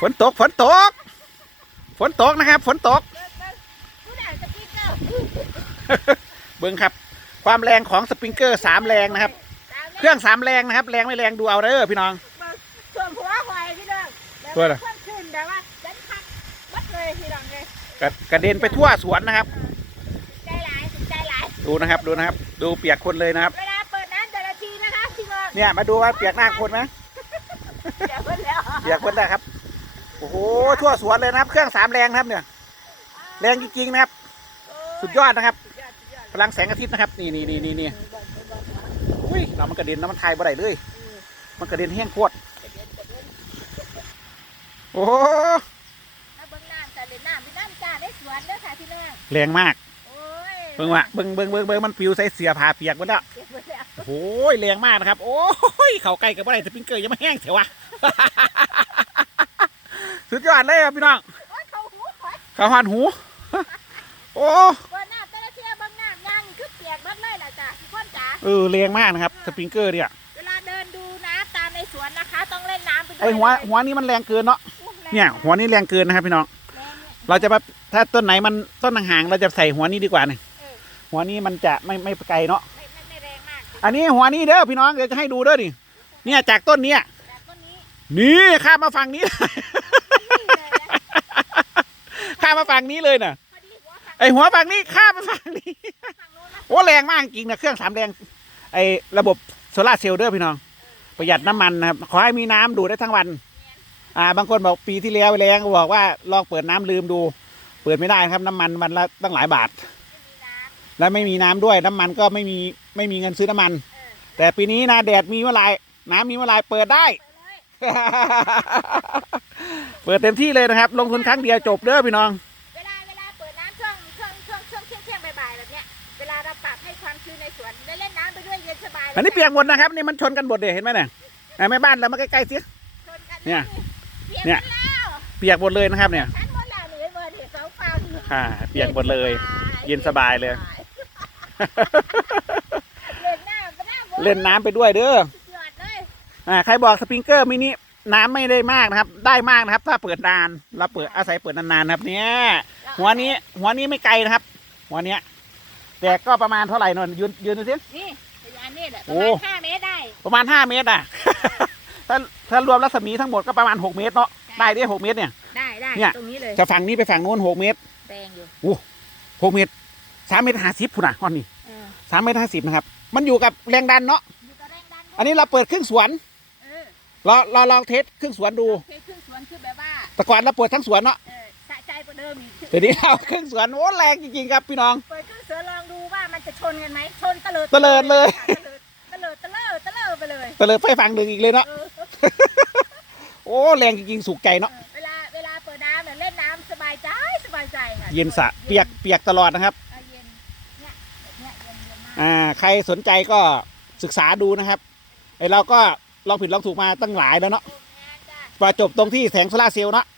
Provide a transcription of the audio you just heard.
ฝนตกฝนตก ฝนตกนะครับ ฝนตกผู้ใดจะกินเจ้าเบิ้งครับ ความแรงของสปริงเกอร์สามแรงนะครับ เครื่องสามแรงนะครับ แรงไม่แรงดูเอาเด้อพี่น้องส่วนหัวหอยพี่น้องตัวอะไรเพิ่มขึ้นแต่ว่าฉันพักวัดเลยพี่น้องเลยกระกระเด็นไปทั่วสวนนะครับใจหลายใจหลายดูนะครับดูนะครับ ดูเปียกคนเลยนะครับเวลาเปิดน้ำแต่ละทีนะคะพี่น้องเนี่ยมาดูว่าเปียกหน้าคนไหมเดี๋ยวเพิ่นแล้วเปียกคนได้ครับ โอ้โหทั่วสวนเลยนะครับ เครื่องสามแรงนะครับเนี่ย แรงจริงๆนะครับ สุดยอดนะครับสุดยอดสุดยอดพลังแสงอาทิตย์นะครับ นี่นี่นี่นี่นี่อุ้ยเรามันกระเด็นแล้วมันทายบ่ได้เลย มันกระเด็นแห้งโคตรโอ้โหถ้าเบิ้งน้ำแต่เล่นน้ำพี่น้ำจ้าได้สวนเด้อค่ะพี่น้องแรงมากโอ้ยเบิ่งว่ะเบิ่งเบิ่งเบิ่งเบิ่งมันปลิวใส่เสียผ้าเปียกหมดแล้วเก็บไว้แล้วโอ้โหแรงมากนะครับ โอ้ยเขาใกล้กับบ่ได้สปริงเกอร์ยังไม่แห้งเถอะวะ สุดยอดเลยครับพี่น้องโอ้ยเขาหูหอยเขาหันหู โอ้ เปิดน้ำแต่ละทีเบิ้งน้ำย่างคือเปียกเบิดเลยล่ะจ้ะทุกคนจ๋าเออแรงมากนะครับ สปริงเกอร์เนี่ย เวลาเดินดูนะตามในสวนนะคะ ต้องเล่นน้ำไปด้วยไอหัวหัวนี้มันแรงเกินเนาะ เนี่ย หัวนี้แรงเกินนะครับพี่น้องเราจะมาถ้าต้นไหนมันต้นห่างๆเราจะใส่หัวนี้ดีกว่าเนี่ยเออ หัวนี้มันจะไม่ไม่ไกลเนาะ ไม่ไม่ไม่แรงมากอันนี้หัวนี้เด้อพี่น้องเดี๋ยวจะให้ดูเด้อดิเนี่ยจากต้นเนี้ยแต่ต้นนี้นี่ข้ามมาฝั่งนี้นี่เลยนะข้ามมาฝั่งนี้เลยน่ะพอดีหัวฝั่งไอหัวฝั่งนี้ข้ามมาฝั่งนี้ฝั่งโน้นนะโอ้แรงมากจริงนะเครื่องสามแรง ไอระบบโซลาร์เซลล์เด้อพี่น้อง ประหยัดน้ำมันนะครับขอให้มีน้ำดูได้ทั้งวัน อ่า บางคนบอกปีที่แล้วแรงก็บอกว่าลองเปิดน้ำลืมดู เปิดไม่ได้ครับ น้ำมันวันละตั้งหลายบาทไม่มีน้และไม่มีน้ำด้วยน้ำมันก็ไม่มีไม่มีเงินซื้อน้ำมันำเออแต่ปีนี้นะแดดมีเมื่อไหรน้ำมีเมื่อไหรเปิดได้ เปิดเลยเปิดเต็มที่เลยนะครับ ลงทุนครั้งเดียวจบเด้อพี่น้อง เวลาเวลาเปิดน้ำช่วงช่วงช่วงช่วงเที่ยงเที่ยงบ่ายๆแบบเนี้ยเวลาเราปรับให้ความชื้นในสวนได้เล่นน้ำไปด้วยเย็นสบายลอันนี้เปียกหมดนะครับนี่มันชนกันหมดเลยเห็นไหมเนี่ยไหนแม่บ้านเรามาใกล้ๆสิ ชนกันเนี่ยเปียกเนี่ย หมดแล้วเปียกหมดเลยนะครับเนี่ยฉันหมดแล้วเหนื่อยเบิร์ดเห็นสองเปล่าที่อ่าเปียกหมดเลย เย็นสบายเลย เล่นน้ำก็น้ำเล่นน้ำไปด้วยเด้อสุดยอดเลย อ่าใครบอกสปริงเกอร์มินิ น้ำไม่ได้มากนะครับ ได้มากนะครับ ถ้าเปิดนานเราเปิดอาศัยเปิดนานๆนะครับ เนี่ยหัวนี้หัวนี้ไม่ไกลนะครับ หัวเนี้ย แต่ก็ประมาณเท่าไหร่นนยืนยืนดูสินี่พยานนี่แหละปโอ้ระมาณห้าเมตรได้ ประมาณห้าเมตรอะถ้าถ้ารวมรัศมีทั้งหมดก็ประมาณหกเมตรเนาะได้ได้หกเมตรเนี่ยได้ได้เนี่ยตรงนี้เลยจะฝั่งนี้ไปฝั่งโน้นหกเมตรแปลงอยู่หกเมตรสามเมตรห้าสิบพุ่นอะก้อนนี้เออสามเมตรห้าสิบนะครับ มันอยู่กับแรงดันเนาะอยู่กับแรงดันอันนี้เราเปิดครึ่งสวน เออเราเราลองเทสครึ่งสวนดู เคยขึ้นสวนคือแบบว่าแต่ก่อนเราเปิดทั้งสวนเนาะเออสะใจกว่าเดิมอีกเดี๋ยวนี้เราครึ่งสวนโอ้แรงจริงๆครับพี่น้อง เปิดเครื่องเสือลองดูว่ามันจะชนกันไหมชนตะเลิดตะเลิดเลย ตะเลิดตะเลิดตะเลิดไปเลยแต่เลยไฟฟังดึงอีกเลยเนาะเออโอ้แรงจริงๆสุกใจเนาะเวลาเวลาเปิดน้ำเนี่ยเล่นน้ำสบายใจสบายใจค่ะเย็นสะเปียกเปียกตลอดนะครับ เออเย็นเนี่ยแบบเนี้ยเย็นเย็นมากอ่าใครสนใจก็ศึกษาดูนะครับไอเราก็ ลองผิดลองถูกมาตั้งหลายแล้วเนาะโอ้งานจ้ะมาจบตรงที่แสงโซลาร์เซลล์เนาะเ